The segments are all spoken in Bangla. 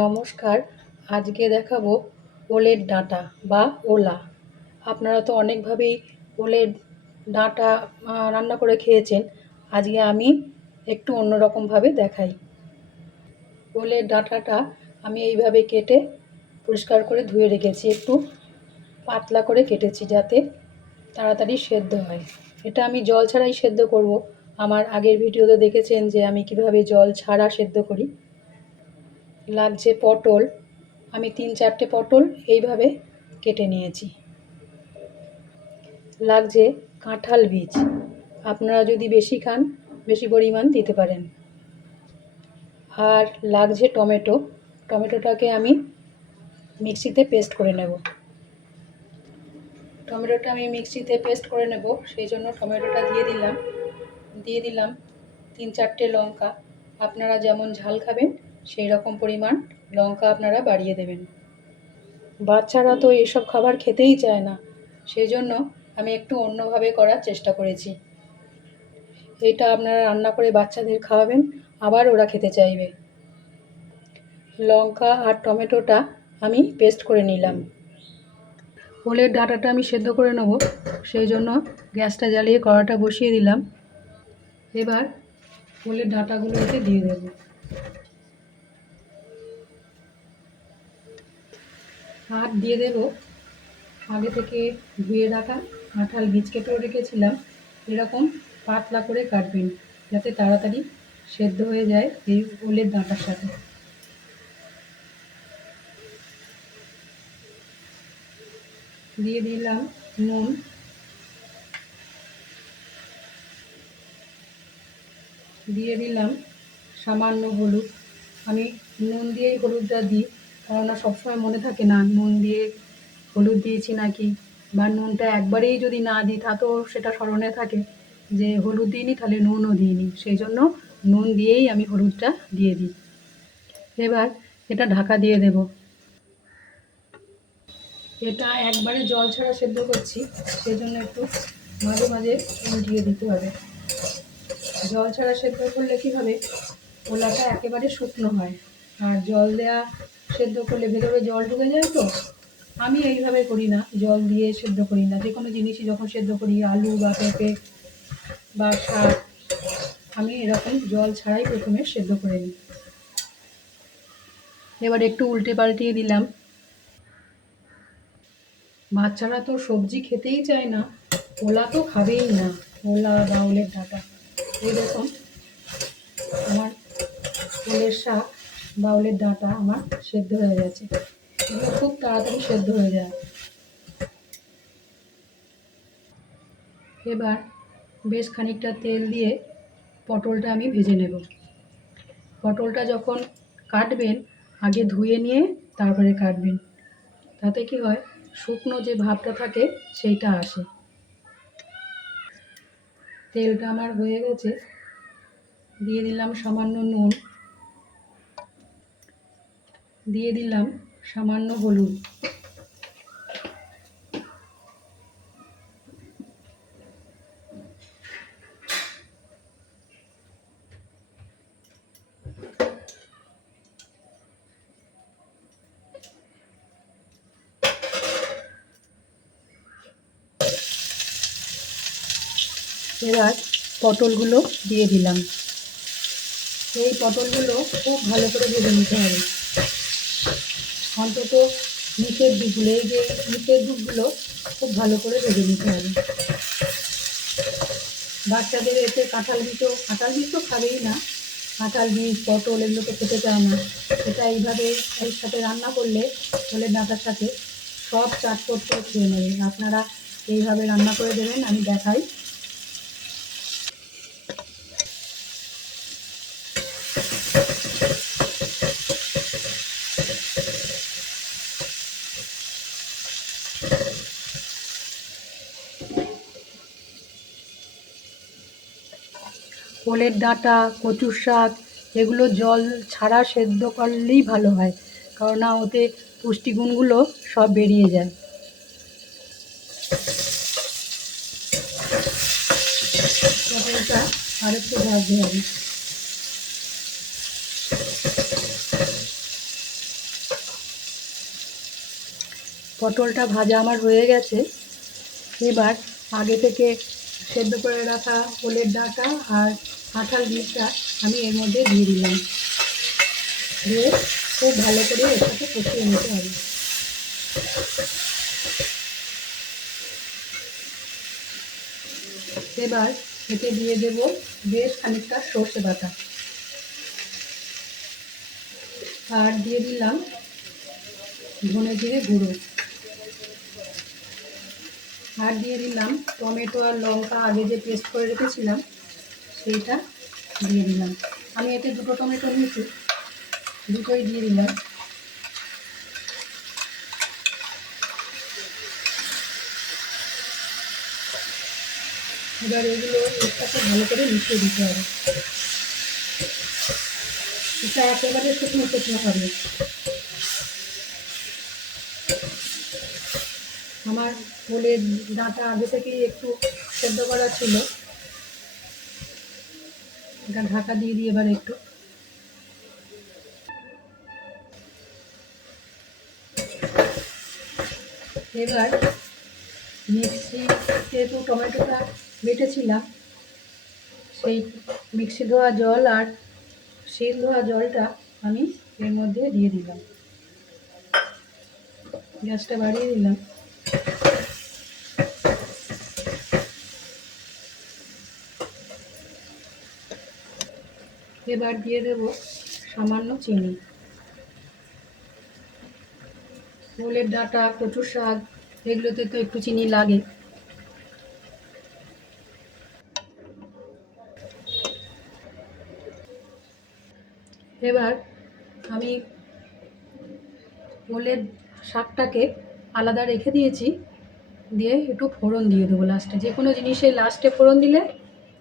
নমস্কার। আজকে দেখাবো ওলের ডাঁটা বা ওলা। আপনারা তো অনেকভাবেই ওলের ডাঁটা রান্না করে খেয়েছেন। আজকে আমি একটু অন্যরকমভাবে দেখাই। ওলের ডাঁটাটা আমি এইভাবে কেটে পরিষ্কার করে ধুয়ে রেখেছি। একটু পাতলা করে কেটেছি যাতে তাড়াতাড়ি সেদ্ধ হয়। এটা আমি জল ছাড়াই সেদ্ধ করব। আমার আগের ভিডিওতে দেখেছেন যে আমি কিভাবে জল ছাড়া সেদ্ধ করি। লাগছে পটল, আমি 3-4টে পটল এইভাবে কেটে নিয়েছি। লাগছে কাঁঠাল বীজ, আপনারা যদি বেশি খান বেশি পরিমাণ দিতে পারেন। আর লাগছে টমেটো, টমেটোটাকে আমি মিক্সিতে পেস্ট করে নেব। টমেটোটা আমি মিক্সিতে পেস্ট করে নেব, সেই জন্য টমেটোটা দিয়ে দিলাম 3-4টে লঙ্কা। আপনারা যেমন ঝাল খাবেন সেই রকম পরিমাণ লঙ্কা আপনারা বাড়িয়ে দেবেন। বাচ্চারা তো এসব খাবার খেতেই চায় না, সেই জন্য আমি একটু অন্যভাবে করার চেষ্টা করেছি। এইটা আপনারা রান্না করে বাচ্চাদের খাওয়াবেন, আবার ওরা খেতে চাইবে। লঙ্কা আর টমেটোটা আমি পেস্ট করে নিলাম। ওলের ডাঁটাটা আমি সেদ্ধ করে নেব, সেই জন্য গ্যাসটা জ্বালিয়ে কড়াটা বসিয়ে দিলাম। এবার ওলের ডাঁটাগুলো এতে দিয়ে দেব। আর দিয়ে দেব আগে থেকে ধুয়ে রাখা কাঁঠাল বীজ, কেটেও রেখেছিলাম। এরকম পাতলা করে কাটবেন যাতে তাড়াতাড়ি সেদ্ধ হয়ে যায় এই ওলের ডাঁটার সাথে। দিয়ে দিলাম নুন, দিয়ে দিলাম সামান্য হলুদ। আমি নুন দিয়েই হলুদটা দিই, কেননা সবসময় মনে থাকে না নুন দিয়ে হলুদ দিয়েছি নাকি, বা নুনটা একবারেই যদি না দিই তাতেও সেটা স্মরণে থাকে যে হলুদ দিইনি, তাহলে নুনও দিইনি, সেই জন্য নুন দিয়েই আমি হলুদটা দিয়ে দিই। এবার এটা ঢাকা দিয়ে দেব। এটা একবারে জল ছাড়া সেদ্ধ করছি, সেই জন্য একটু মাঝে মাঝে উল্টিয়ে দিতে হবে। জল ছাড়া সেদ্ধ করলে কী হবে, ওলাটা একেবারে শুকনো হয়, আর জল দেয়া সেদ্ধ করলে ভেতরে জল ঢুকে যায়। তো আমি এইভাবে করি না, জল দিয়ে সেদ্ধ করি না। যে কোনো জিনিসই যখন সেদ্ধ করি, আলু বা পেঁপে বা শাক, আমি এরকম জল ছাড়াই প্রথমে সেদ্ধ করে নিই। এবার একটু উল্টে পাল্টিয়ে দিলাম। বাচ্চারা তো সবজি খেতেই চায় না, ওলা তো খাবেই না, ওলা বা ওলের ডাঁটা। এই দেখুন আমার ওলের শাক বা ওলের ডাঁটা আমার সেদ্ধ হয়ে গেছে। এগুলো খুব তাড়াতাড়ি সেদ্ধ হয়ে যায়। এবার বেশ খানিকটা তেল দিয়ে পটলটা আমি ভেজে নেব। পটলটা যখন কাটবেন আগে ধুয়ে নিয়ে তারপরে কাটবেন, তাতে কি হয় শুকনো যে ভাবটা থাকে সেইটা আসে। তেলটা আমার হয়ে গেছে, দিয়ে দিলাম সামান্য নুন, দিয়ে দিলাম সামান্য হলুদ, এবার পটলগুলো দিয়ে দিলাম। এই পটলগুলো খুব ভালো করে ভেজে নিতে হবে, অন্তত নিচের দিকগুলো, এই যে নিচের দিকগুলো খুব ভালো করে ভেজে নিতে হবে। বাচ্চাদের এতে কাঁঠাল বীজ তো খাবেই না, কাঁঠাল বীজ পটল এগুলো তো খেতে চায় না। এটা এইভাবে এর সাথে রান্না করলে ওলের ডাঁটার সাথে সব চাটপট করে খেয়ে নেবে। আপনারা এইভাবে রান্না করে দেবেন, আমি দেখাই। ওলের ডাঁটা, কচুর শাক, এগুলো জল ছাড়া সেদ্ধ করলেই ভালো হয়, কেননা ওতে পুষ্টিগুণগুলো সব বেরিয়ে যায়। পটলটা আর একটু ভাজতে হবে। পটলটা ভাজা আমার হয়ে গেছে। এবার আগে থেকে সেদ্ধ করে রাখা ওলের ডাঁটা আর কাঁঠাল বীজটা আমি এর মধ্যে দিয়ে দিলাম, দিয়ে খুব ভালো করে এর সাথে কষিয়ে নিতে হবে। এবার এতে দিয়ে দেব বেশ খানিকটা সর্ষে বাটা, আর দিয়ে দিলাম ধনে জিরে গুঁড়ো, আর দিয়ে দিলাম টমেটো আর লঙ্কা আগে যে পেস্ট করে রেখেছিলাম সেইটা দিয়ে দিলাম। আমি এতে 2টো টমেটো নিয়েছি, দুটোই দিয়ে দিলাম। এবার এগুলো এর সাথে ভালো করে মিশিয়ে দিতে হবে। এটা একেবারে শুকনো শুকনো হবে। আমার ওলের ডাঁটা আগে থেকেই একটু সেদ্ধ করা ছিল। এটা ঢাকা দিয়ে দিই এবার একটু। এবার মিক্সিতে তো টমেটোটা বেটেছিলাম, সেই মিক্সি ধোয়া জল আর শিল ধোয়া জলটা আমি এর মধ্যে দিয়ে দিলাম। গ্যাসটা বাড়িয়ে দিলাম। এবার দিয়ে দেব সামান্য চিনি। ওলের ডাঁটা, কচুর শাক এগুলোতে তো একটু চিনি লাগে। এবার আমি ওলের শাকটাকে আলাদা রেখে দিয়েছি, দিয়ে একটু ফোড়ন দিয়ে দেবো লাস্টে। যে কোনো জিনিসে লাস্টে ফোড়ন দিলে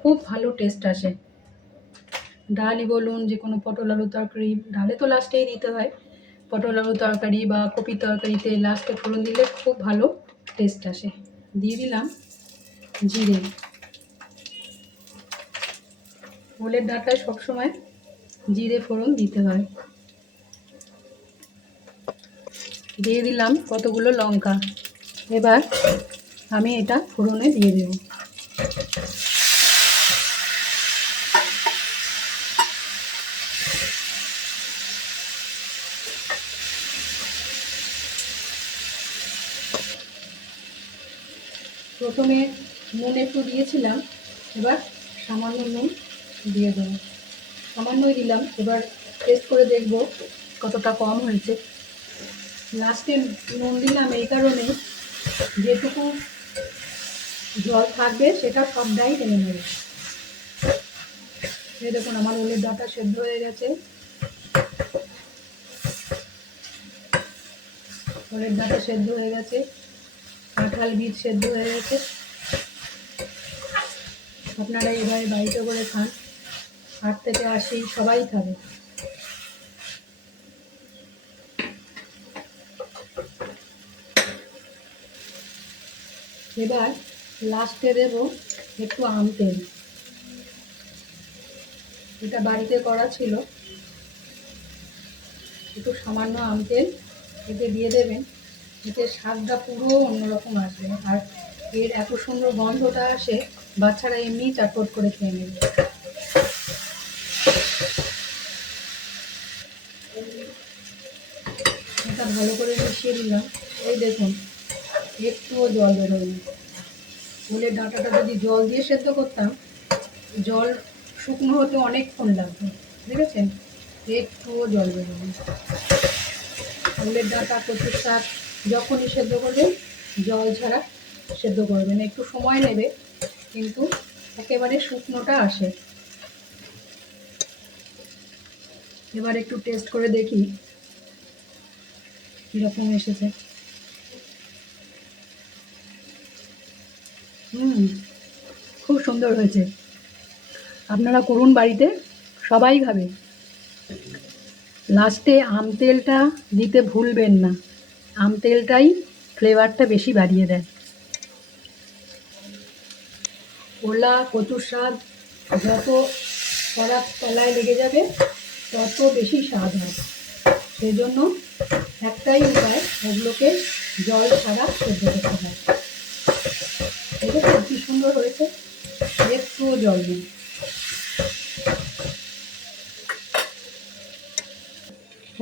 খুব ভালো টেস্ট আসে। ডালই বলুন, যে কোনো পটল আলুর তরকারি, ডালে তো লাস্টেই দিতে হয়। পটল আলুর তরকারি বা কপির তরকারিতে লাস্টে ফোড়ন দিলে খুব ভালো টেস্ট আসে। দিয়ে দিলাম জিরে। ওলের ডাঁটায় সবসময় জিরে ফোড়ন দিতে হয়। দিয়ে দিলাম কতগুলো লঙ্কা। এবার আমি এটা ফোড়নে দিয়ে দেব। প্রথমে নুন একটু দিয়েছিলাম, এবার সামান্য নুন দিয়ে দেবো। সামান্যই দিলাম, এবার টেস্ট করে দেখব কতটা কম হয়েছে। লাস্টে নুন দিলাম এই কারণে, যেটুকু জল থাকবে সেটা সবটাই টেনে নেবে। এই দেখুন আমার ওলের ডাঁটা সেদ্ধ হয়ে গেছে। ওলের ডাঁটা সেদ্ধ হয়ে গেছে, কাঁঠাল বীজ সেদ্ধ হয়ে গেছে। আপনারা এভাবে বাড়িতে করে খান, 8 থেকে 80 সবাই খাবে। এবার লাস্টে দেব একটু আম তেল। এটা বাড়িতে করা ছিল। একটু সামান্য আম তেল এতে দিয়ে দেবেন, এতে স্বাদটা পুরো অন্যরকম আসবে। আর এর এত সুন্দর গন্ধটা আসে, বাচ্চারা এমনি চটপট করে খেয়ে নেবে। এটা ভালো করে মিশিয়ে দিলাম। এই দেখুন একটুও জল বেরোয়নি। ওলের ডাঁটাটা যদি জল দিয়ে সেদ্ধ করতাম, জল শুকনো হতে অনেকক্ষণ লাগতো। দেখেছেন, একটুও জল বেরোয়নি। ওলের ডাঁটা, কচুর শাক যখনই সেদ্ধ করবেন জল ছাড়া সেদ্ধ করবেন। একটু সময় নেবে, কিন্তু একেবারে শুকনোটা আসে। এবার একটু টেস্ট করে দেখি কীরকম এসেছে। খুব সুন্দর হয়েছে। আপনারা করুন বাড়িতে, সবাই খাবে। লাস্টে আম তেলটা দিতে ভুলবেন না, আম তেলটাই ফ্লেভারটা বেশি বাড়িয়ে দেয়। ওলা, কচুর শাক যত কড়ার তলায় লেগে যাবে তত বেশি স্বাদ হয়। সেই জন্য একটাই উপায়, ওগুলোকে জল ছাড়া সেদ্ধ করতে হয়। দেখেছেন কি সুন্দর হয়েছে, একটুও জল নেই।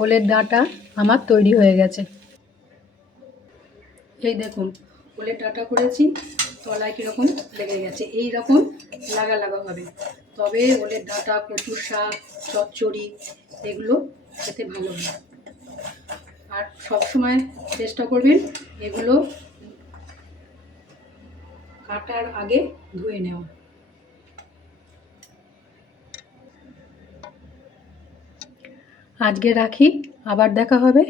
ওলের ডাঁটা আমার তৈরি হয়ে গেছে। এই দেখুন ওলের ডাঁটা করেছি, তলায় কীরকম লেগে গেছে, এই রকম লাগা লাগা হবে, তবে ওলের ডাঁটা, কচুর শাক, চচ্চড়ি এগুলো খেতে ভালো হয়। আর সবসময় চেষ্টা করবেন এগুলো কাটার আগে ধুয়ে নেওয়া। আজকে রাখি, আবার দেখা হবে।